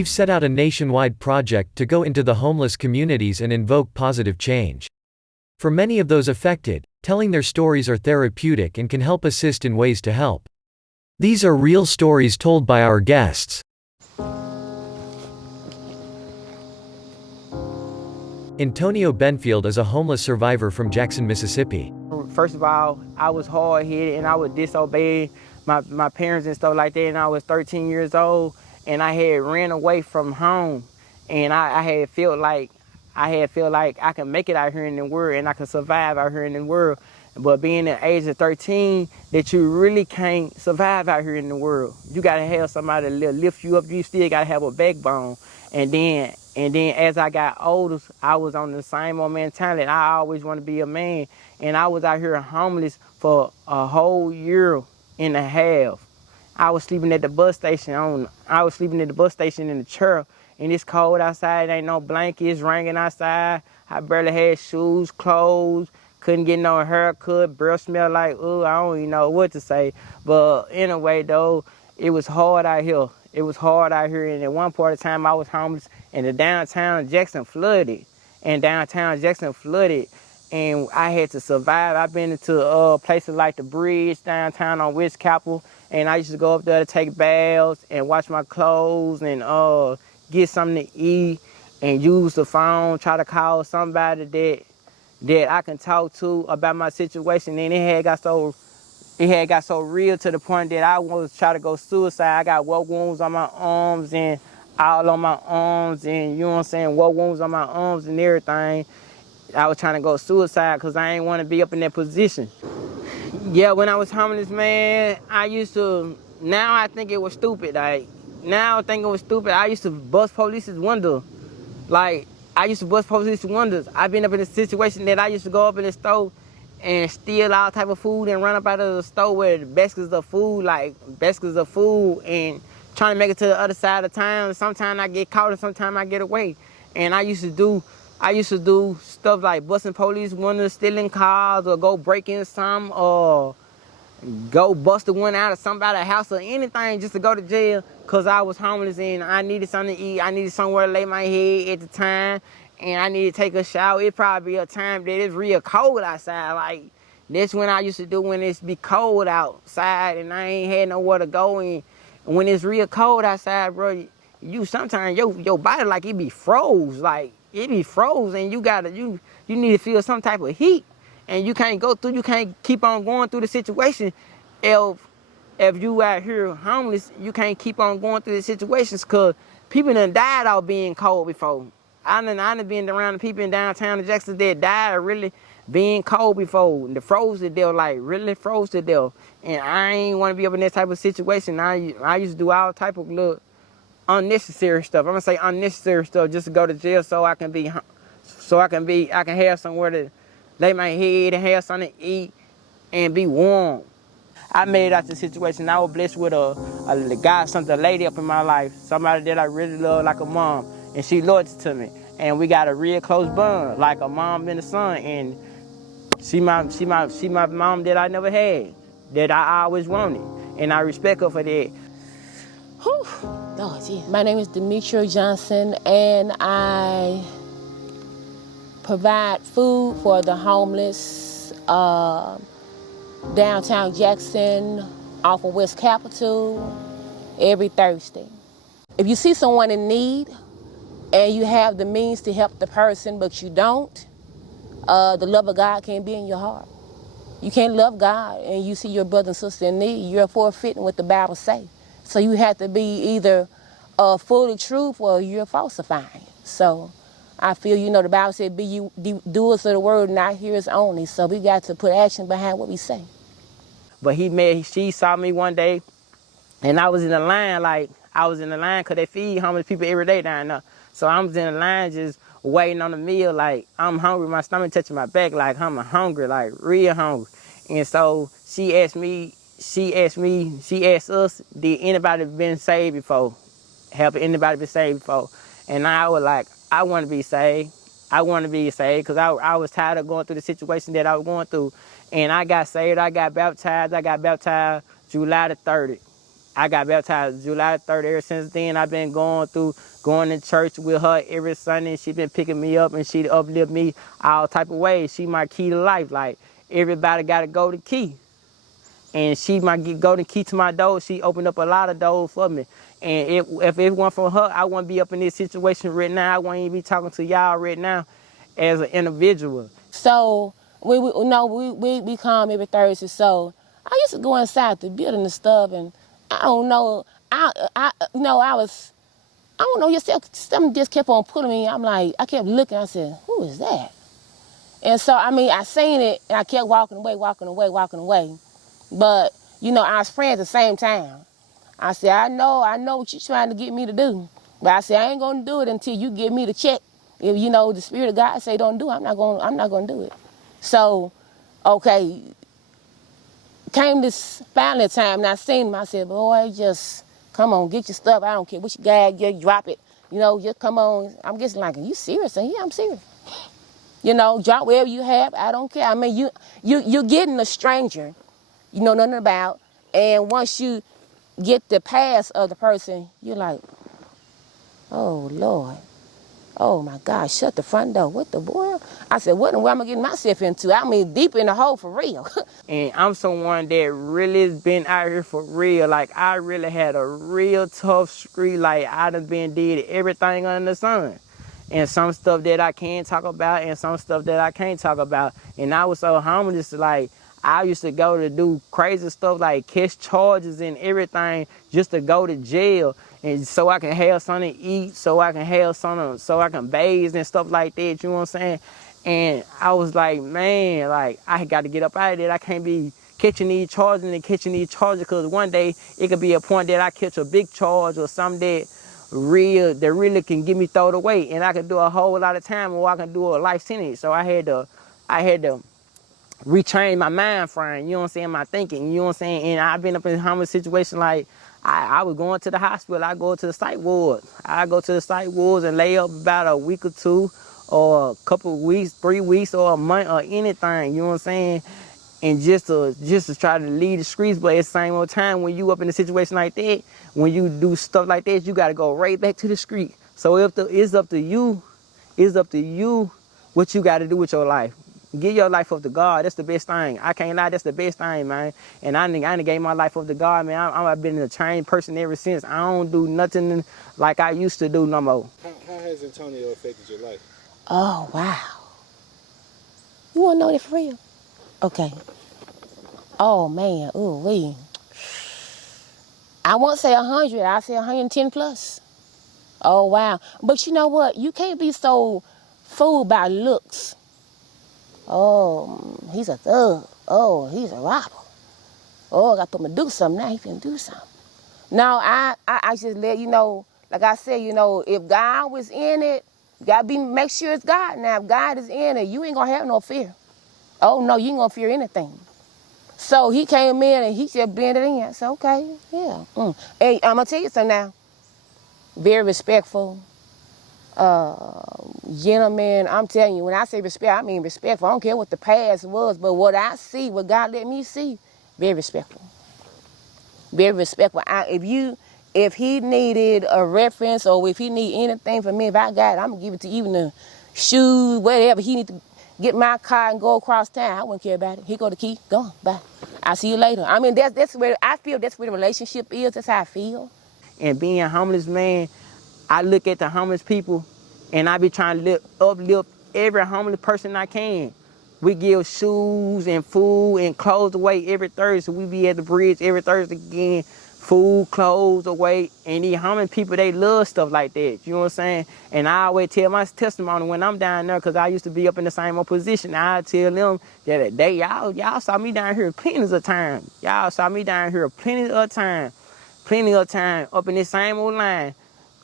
we've set out a nationwide project to go into the homeless communities and invoke positive change. For many of those affected, telling their stories are therapeutic and can help assist in ways to help. These are real stories told by our guests. Antonio Benfield is a homeless survivor from Jackson, Mississippi. First of all, I was hard-headed and I would disobey my parents and stuff like that, and I was 13 years old and I had ran away from home, and I had felt like I could make it out here in the world and I could survive out here in the world. But being at the age of 13, that you really can't survive out here in the world. You gotta have somebody to lift you up. You still gotta have a backbone. And then as I got older, I was on the same old mentality. I always want to be a man. And I was out here homeless for a whole year and a half. I was sleeping at the bus station in the chair. And it's cold outside, ain't no blankets, raining outside. I barely had shoes, clothes, couldn't get no haircut, breath smelled like, I don't even know what to say. But anyway, though, it was hard out here. It was hard out here, and at one part of the time I was homeless, and the downtown Jackson flooded. And I had to survive. I've been into places like the Bridge downtown on West Capitol, and I used to go up there to take baths and wash my clothes and get something to eat and use the phone, try to call somebody that I can talk to about my situation. And it had got so real to the point that I was trying to go suicide. I got war wounds on my arms and all on my arms, and you know what I'm saying, war wounds on my arms and everything. I was trying to go suicide because I ain't want to be up in that position. Yeah, when I was homeless, man, now I think it was stupid. Now I think it was stupid. I used to bust police's window. I've been up in a situation that I used to go up in the store and steal all type of food and run up out of the store with baskets of food and trying to make it to the other side of town. Sometimes I get caught and sometimes I get away. And I used to do stuff like busting police windows, stealing cars, or go break in some, or go bust the one out of somebody's house or anything just to go to jail, because I was homeless and I needed something to eat. I needed somewhere to lay my head at the time, and I needed to take a shower. It probably be a time that it's real cold outside. That's when I used to do when it's be cold outside and I ain't had nowhere to go. And when it's real cold outside, bro, you sometimes your body it be froze. It be froze, and you need to feel some type of heat. And you can't keep on going through the situation. If you out here homeless, you can't keep on going through the situations, because people done died out being cold before. I done been around the people in downtown Jackson that died really being cold before. They froze to death, really froze to death. And I ain't want to be up in that type of situation. I used to do all type of little unnecessary stuff. I'm gonna say unnecessary stuff just to go to jail so I can have somewhere to lay my head and have something to eat and be warm. I made it out the situation. I was blessed with a lady up in my life, somebody that I really love like a mom, and she loyal to me. And we got a real close bond, like a mom and a son. And she my mom that I never had, that I always wanted, and I respect her for that. Whew. Oh, geez. My name is Demetria Johnson, and I provide food for the homeless downtown Jackson off of West Capitol every Thursday. If you see someone in need and you have the means to help the person but you don't, the love of God can't be in your heart. You can't love God and you see your brother and sister in need, you're forfeiting what the Bible says. So you have to be either full of truth or you're falsifying. So I feel, the Bible said, be you doers of the word, not hearers only. So we got to put action behind what we say. But she saw me one day, and I was in the line, because they feed homeless people every day down there. So I was in the line just waiting on the meal, I'm hungry, my stomach touching my back, I'm hungry, real hungry. And so she asked us, did anybody been saved before? Have anybody been saved before? And I was like, I want to be saved. I want to be saved, because I was tired of going through the situation that I was going through. And I got saved. I got baptized July the 30th. I got baptized July 3rd. Ever since then, I've been going to church with her every Sunday. She been picking me up and she uplift me all type of ways. She my key to life. Like, everybody got to go to key. And she my golden key to my door. She opened up a lot of doors for me. And if it weren't for her, I wouldn't be up in this situation right now. I wouldn't even be talking to y'all right now as an individual. So we come every Thursday. So I used to go inside the building and stuff, and I don't know. I don't know. Something just kept on pulling me. I'm like, I kept looking. I said, who is that? And so I seen it, and I kept walking away. But I was praying at the same time. I said, I know what you're trying to get me to do. But I said, I ain't gonna do it until you give me the check. If the Spirit of God say don't do it, I'm not gonna do it. So, okay, came this finally time and I seen him. I said, boy, just come on, get your stuff. I don't care what you got, just drop it. Just come on. I'm just like, are you serious? And yeah, I'm serious. Drop wherever you have. I don't care. I mean, you're getting a stranger you know nothing about, and once you get the pass of the person, you're like, oh Lord, oh my God, shut the front door. What the boy? I said, what in the world am I getting myself into? I mean, deep in the hole for real. And I'm someone that really has been out here for real. Like, I really had a real tough street. Like, I done did everything under the sun. And some stuff that I can talk about and some stuff that I can't talk about. And I was so homeless, like, I used to go to do crazy stuff like catch charges and everything just to go to jail. And so I can have something to eat, so I can have something, so I can bathe and stuff like that, you know what I'm saying? And I was like, man, like, I got to get up out of there. I can't be catching these charges because one day it could be a point that I catch a big charge or something that really can get me thrown away, and I could do a whole lot of time, or I can do a life sentence. So I had to retrain my mind frame, you know what I'm saying, my thinking, you know what I'm saying. And I've been up in a homeless situation. Like, I was going to the hospital. I go to the psych ward. I go to the psych wards and lay up about a week or two, or a couple of weeks, 3 weeks, or a month, or anything, you know what I'm saying. And just to try to leave the streets. But at the same old time, when you up in a situation like that, when you do stuff like that, you got to go right back to the street. So it's up to you what you got to do with your life. Give your life up to God. That's the best thing. I can't lie, that's the best thing, man. And I done gave my life up to God, man. I've been a changed person ever since. I don't do nothing like I used to do no more. How has Antonio affected your life? Oh, wow. You want to know that for real? Okay. Oh, man. Ooh, wee. I won't say 100. I'll say 110 plus. Oh, wow. But you know what? You can't be so fooled by looks. Oh, he's a thug. Oh, he's a robber. Oh, I got to put him to do something now. He finna do something. No, I just let you know, like I said, if God was in it, you got to make sure it's God. Now, if God is in it, you ain't going to have no fear. Oh, no, you ain't going to fear anything. So he came in and he just blended in. I said, okay, yeah. Hey, I'm going to tell you something now. Very respectful. Gentleman, I'm telling you, when I say respect, I mean respectful. I don't care what the past was, but what I see, what God let me see, very respectful. Very respectful. If he needed a reference or if he need anything from me, if I got it, I'm gonna give it to you, even the shoes, whatever. He need to get my car and go across town. I wouldn't care about it. He go the key, go on, bye. I'll see you later. I mean, that's where I feel. That's where the relationship is. That's how I feel. And being a homeless man, I look at the homeless people and I be trying to uplift every homeless person I can. We give shoes and food and clothes away every Thursday. We be at the bridge every Thursday again. Food, clothes away. And these homeless people, they love stuff like that. You know what I'm saying? And I always tell my testimony when I'm down there, because I used to be up in the same old position. I tell them that y'all saw me down here plenty of time. Y'all saw me down here plenty of time up in this same old line,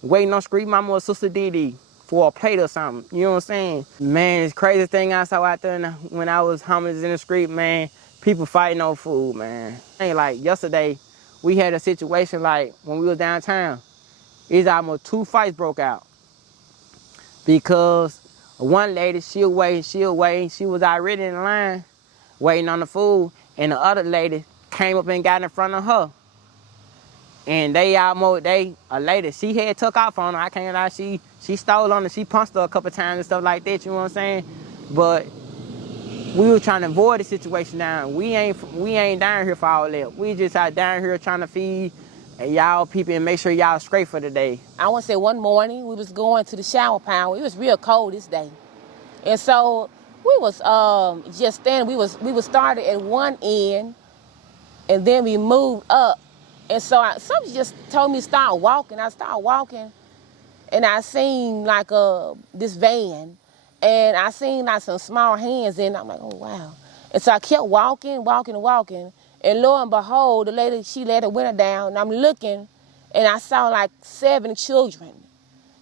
waiting on street mama or sister Didi for a plate or something. You know what I'm saying? Man, it's crazy thing I saw out there when I was homeless in the street, man. People fighting over food, man. Ain't like yesterday, we had a situation like when we was downtown. It's almost 2 fights broke out because one lady, she'll wait. She was already in line waiting on the food, and the other lady came up and got in front of her. And a lady, she had took off on her. I can't lie, she stole on her, she punched her a couple times and stuff like that, you know what I'm saying? But we were trying to avoid the situation now. We ain't down here for all that. We just out down here trying to feed y'all people and make sure y'all straight for the day. I want to say one morning we was going to the shower pile. It was real cold this day. And so we was just standing, we was started at one end and then we moved up. And so somebody just told me to start walking. I started walking and I seen like this van and I seen like some small hands in it. I'm like, oh wow. And so I kept walking. And lo and behold, the lady, she let her window down and I'm looking and I saw like 7 children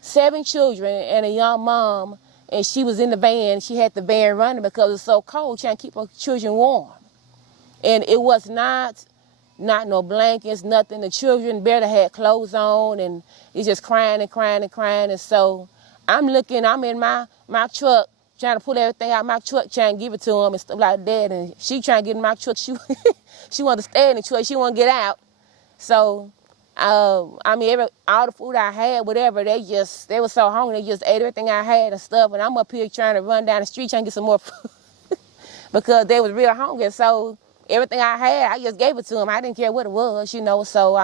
and a young mom, and she was in the van. She had the van running because it was so cold, trying to keep her children warm. And it was not no blankets, nothing. The children barely had clothes on, and it's just crying. And so I'm in my truck, trying to pull everything out of my truck, trying to give it to them and stuff like that. And she trying to get in my truck. She wanted to stay in the truck. She wanted to get out. So, all the food I had, whatever, they were so hungry, they just ate everything I had and stuff. And I'm up here trying to run down the street, trying to get some more food because they was real hungry. So everything I had, I just gave it to them. I didn't care what it was, So,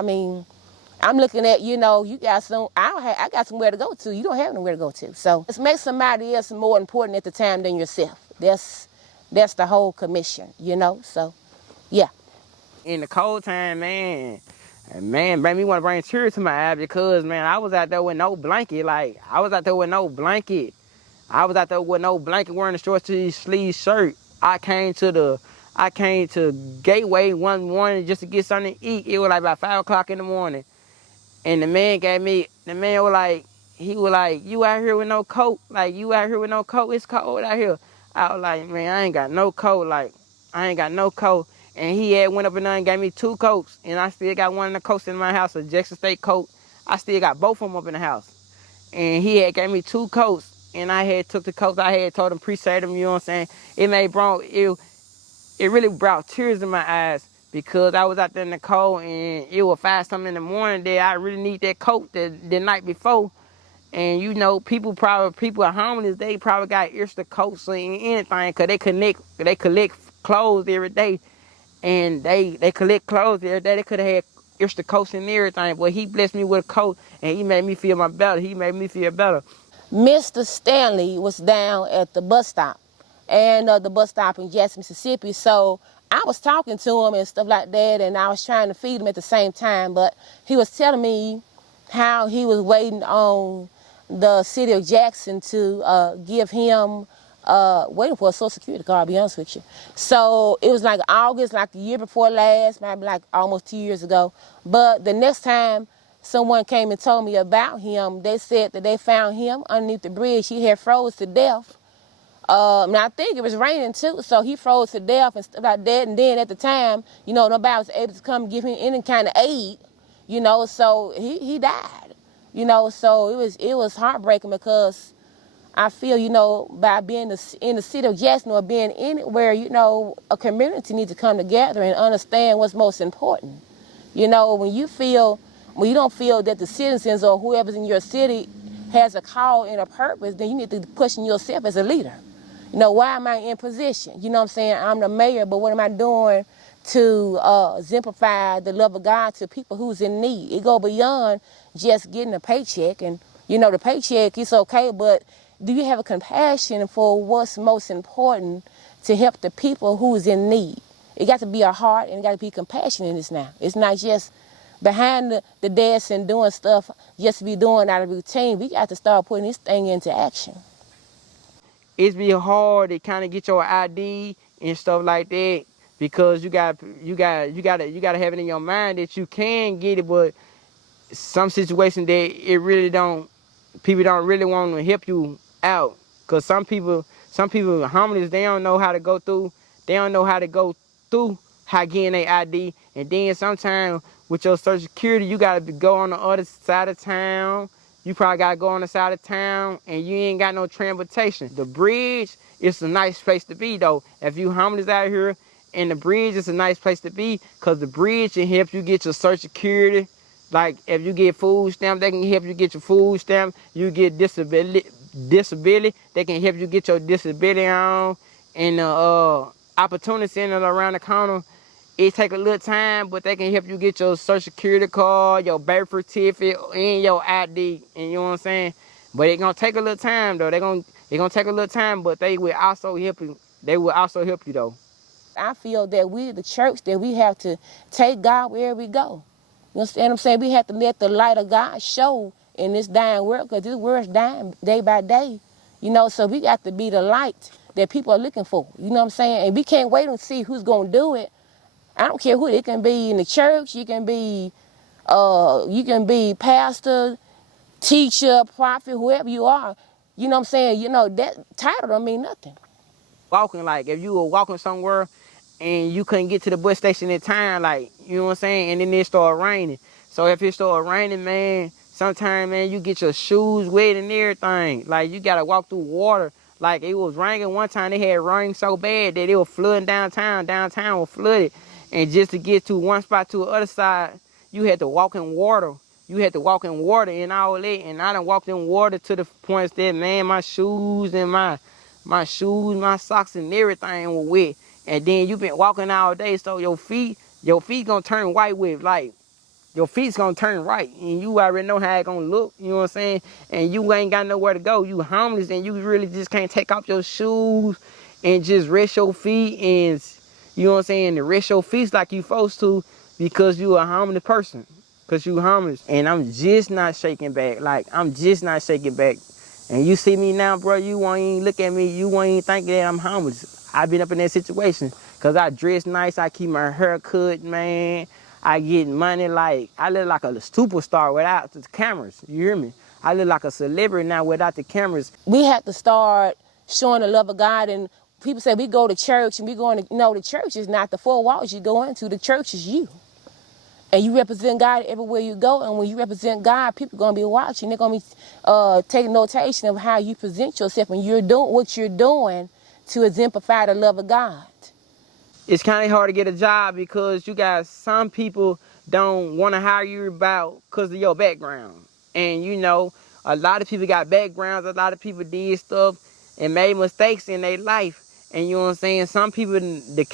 I'm looking at, you got I got somewhere to go to. You don't have nowhere to go to. So let's make somebody else more important at the time than yourself. That's the whole commission, So, yeah. In the cold time, man, made me want to bring tears to my eyes because, man, I was out there with no blanket. I was out there with no blanket, wearing a short sleeve shirt. I came to Gateway one morning just to get something to eat. It was like about 5 o'clock in the morning. And the man was like, you out here with no coat? It's cold out here. I was like, man, I ain't got no coat. And he had went up and gave me 2 coats. And I still got one of the coats in my house, a Jackson State coat. I still got both of them up in the house. And he had gave me 2 coats. And I had took the coats, I had told him, appreciate them, you know what I'm saying? It really brought tears in my eyes because I was out there in the cold and it was 5-something in the morning that I really need that coat the night before. And people are homeless, they probably got extra coats or anything because they collect clothes every day. And they collect clothes every day. They could have had extra coats and everything. But he blessed me with a coat and he made me feel better. Mr. Stanley was down at the bus stop, and the bus stop in Jackson, Mississippi. So I was talking to him and stuff like that, and I was trying to feed him at the same time. But he was telling me how he was waiting on the city of Jackson to give him, waiting for a Social Security card, I'll be honest with you. So it was like August, like the year before last, maybe like almost 2 years ago. But the next time someone came and told me about him, they said that they found him underneath the bridge. He had froze to death. And I think it was raining too, so he froze to death and stuff like that. And then at the time, nobody was able to come give him any kind of aid, so he died, so it was heartbreaking because I feel, by being in the city of Jackson or being anywhere, a community needs to come together and understand what's most important. When you don't feel that the citizens or whoever's in your city has a call and a purpose, then you need to question yourself as a leader. Why am I in position? You know what I'm saying? I'm the mayor, but what am I doing to exemplify the love of God to people who's in need? It go beyond just getting a paycheck. And, the paycheck is okay, but do you have a compassion for what's most important to help the people who's in need? It got to be a heart and it got to be compassion in this now. It's not just behind the desk and doing stuff just to be doing out of routine. We got to start putting this thing into action. It's be hard to kind of get your ID and stuff like that because you gotta have it in your mind that you can get it, but some situations that people don't really want to help you out because some people are homeless. They don't know how to go through how getting their ID, and then sometimes with your Social Security you gotta go on the other side of town. You probably got to go on the side of town and you ain't got no transportation. The bridge is a nice place to be, though. If you homeless out here, and the bridge is a nice place to be because the bridge can help you get your Social Security Like if you get food stamp, they can help you get your food stamp. You get disability, they can help you get your disability on. And the opportunity center around the corner, it take a little time, but they can help you get your social security card, your birth certificate, and your ID. And you know what I'm saying? But it's gonna take a little time though. It's gonna take a little time, but they will also help you. They will also help you though. I feel that we, the church, that we have to take God wherever we go. You understand what I'm saying? We have to let the light of God show in this dying world, because this world's dying day by day. You know, so we got to be the light that people are looking for. You know what I'm saying? And we can't wait and see who's going to do it. I don't care who. It can be in the church. You can be pastor, teacher, prophet, whoever you are. You know what I'm saying? You know, that title don't mean nothing. Walking, like if you were walking somewhere and you couldn't get to the bus station in time, like, you know what I'm saying, and then it started raining. So if it started raining, man, sometimes, man, you get your shoes wet and everything. Like, you gotta walk through water. Like, it was raining one time, they had rain so bad that it was flooding downtown. Downtown was flooded. And just to get to one spot to the other side, you had to walk in water. You had to walk in water and all that. And I done walked in water to the points that, man, my shoes, my socks and everything were wet. And then you been walking all day, so your feet gonna turn white with, like, your feet's gonna turn right, and you already know how it gonna look, you know what I'm saying? And you ain't got nowhere to go. You homeless, and you really just can't take off your shoes and just rest your feet, and you know what I'm saying, and rest your feet like you supposed to, because you a homeless person, because you homeless. And I'm just not shaking back. Like, I'm just not shaking back. And you see me now, bro, you won't even look at me, you won't even think that I'm homeless. I've been up in that situation, because I dress nice, I keep my hair cut, man. I get money, like, I look like a superstar without the cameras, you hear me? I look like a celebrity now without the cameras. We have to start showing the love of God. And people say we go to church and we going to, no, the church is not the four walls you go into. The church is you. And you represent God everywhere you go. And when you represent God, people are going to be watching. They're going to be taking notation of how you present yourself and you're doing what you're doing to exemplify the love of God. It's kind of hard to get a job because you got some people don't want to hire you about because of your background. And you know, a lot of people got backgrounds, a lot of people did stuff and made mistakes in their life. And you know what I'm saying? Some people that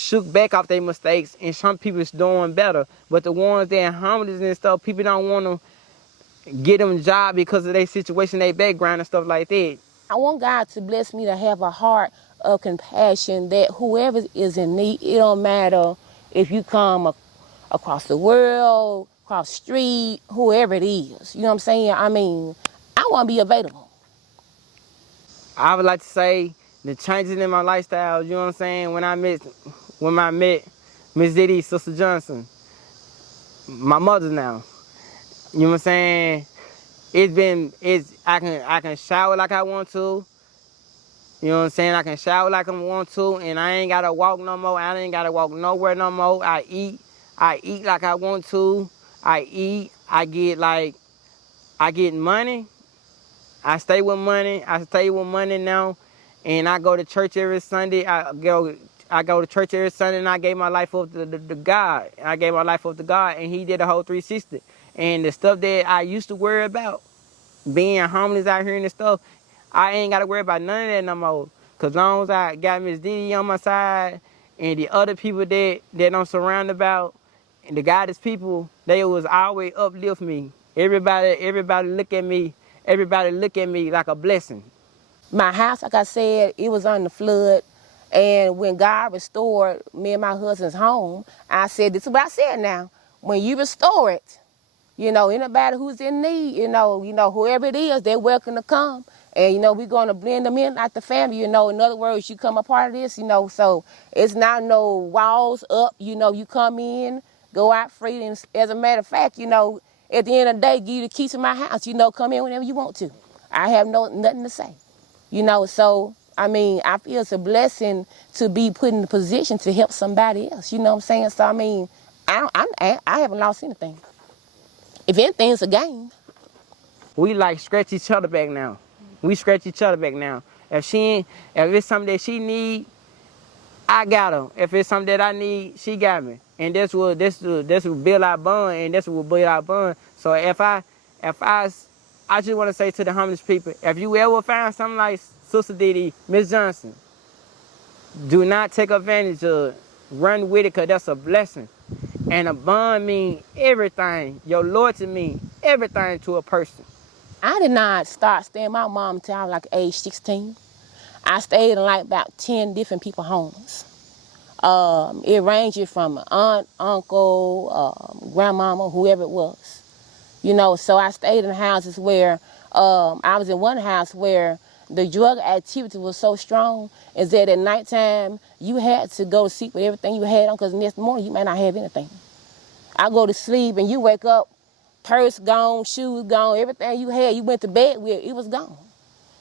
shook back off their mistakes, and some people is doing better. But the ones that are homeless and stuff, people don't want to get them a job because of their situation, their background and stuff like that. I want God to bless me to have a heart of compassion, that whoever is in need, it don't matter if you come across the world, across the street, whoever it is. You know what I'm saying? I mean, I want to be available. I would like to say the changes in my lifestyle, you know what I'm saying, when I met Miss Diddy, Sister Johnson, my mother now. You know what I'm saying? I can shower like I want to. You know what I'm saying? I can shower like I want to, and I ain't gotta walk no more. I ain't gotta walk nowhere no more. I eat like I want to. I get money. I stay with money now, and I go to church every Sunday. I go to church every Sunday, and I gave my life up to God. I gave my life up to God, and He did a whole 360. And the stuff that I used to worry about, being homeless out here and stuff, I ain't got to worry about none of that no more. Because as long as I got Miss Diddy on my side and the other people that I'm surrounded about, and the guidance people, they was always uplift me. Everybody look at me. Everybody look at me like a blessing. My house, like I said, it was on the flood. And when God restored me and my husband's home, I said, this is what I said now. When you restore it, you know, anybody who's in need, you know, whoever it is, they're welcome to come. And, you know, we're going to blend them in like the family, you know. In other words, you come a part of this, you know. So it's not no walls up, you know. You come in, go out free. And as a matter of fact, you know, at the end of the day, give you the key to my house. You know, come in whenever you want to. I have nothing to say, you know. So, I mean, I feel it's a blessing to be put in the position to help somebody else. You know what I'm saying? So, I mean, I haven't lost anything. If anything, it's a game. We like scratch each other back now. We scratch each other back now. If it's something that she need, I got her. If it's something that I need, she got me. and this will build our bond, and this will build our bond. So I just want to say to the homeless people, if you ever find something like Sister Didi, Miss Johnson, do not take advantage of it. Run with it, because that's a blessing. And a bond means everything. Your loyalty means everything to a person. I did not start staying with my mom until I was like age 16. I stayed in like about 10 different people's homes. It ranges from aunt, uncle, grandmama, whoever it was. So I stayed in houses where, I was in one house where the drug activity was so strong is that at nighttime you had to go to sleep with everything you had on, because the next morning you may not have anything. I go to sleep and you wake up, purse gone, shoes gone, everything you had, you went to bed with, it was gone.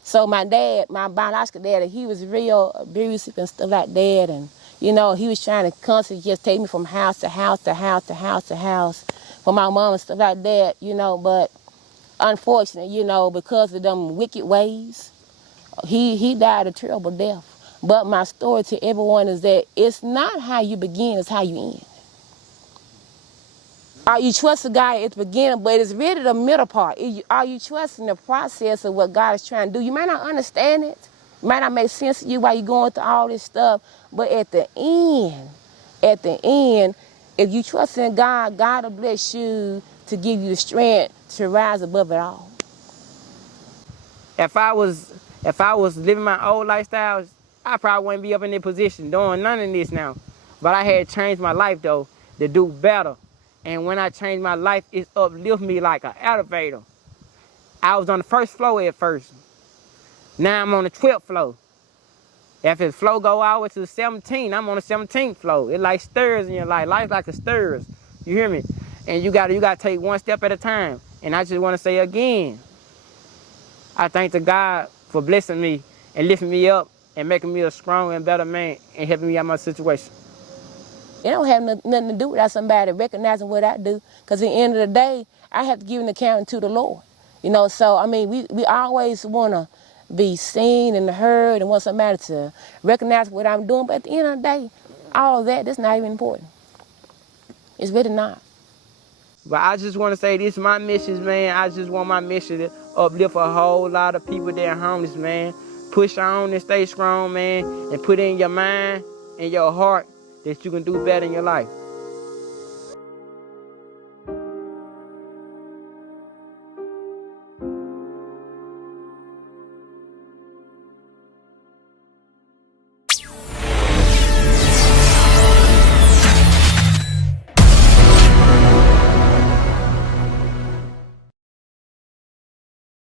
So my dad, my biological dad, he was real abusive and stuff like that. And, he was trying to constantly just take me from house to house to house to house to house for my mom and stuff like that, But unfortunately, because of them wicked ways, he died a terrible death. But my story to everyone is that it's not how you begin, it's how you end. Are you trusting God at the beginning, but it's really the middle part. Are you trusting the process of what God is trying to do? You might not understand it. It might not make sense to you while you're going through all this stuff. But at the end, if you trust in God, God will bless you to give you the strength to rise above it all. If I was living my old lifestyle, I probably wouldn't be up in this position doing none of this now. But I had changed my life though to do better. And when I changed my life, it uplifted me like an elevator. I was on the first floor at first. Now I'm on the 12th floor. If the floor go all the way to 17, I'm on the 17th floor. It like stirs in your life. Life's like a stirs. You hear me? And you gotta take one step at a time. And I just want to say again, I thank to God for blessing me and lifting me up and making me a stronger and better man and helping me out of my situation. It don't have nothing to do without somebody recognizing what I do, because at the end of the day, I have to give an account to the Lord. So, we always want to be seen and heard and want somebody to recognize what I'm doing, but at the end of the day, all of that's not even important. It's really not. But I just want to say this, my mission, man. I just want my mission to uplift a whole lot of people that are homeless, man. Push on and stay strong, man, and put in your mind and your heart that you can do better in your life.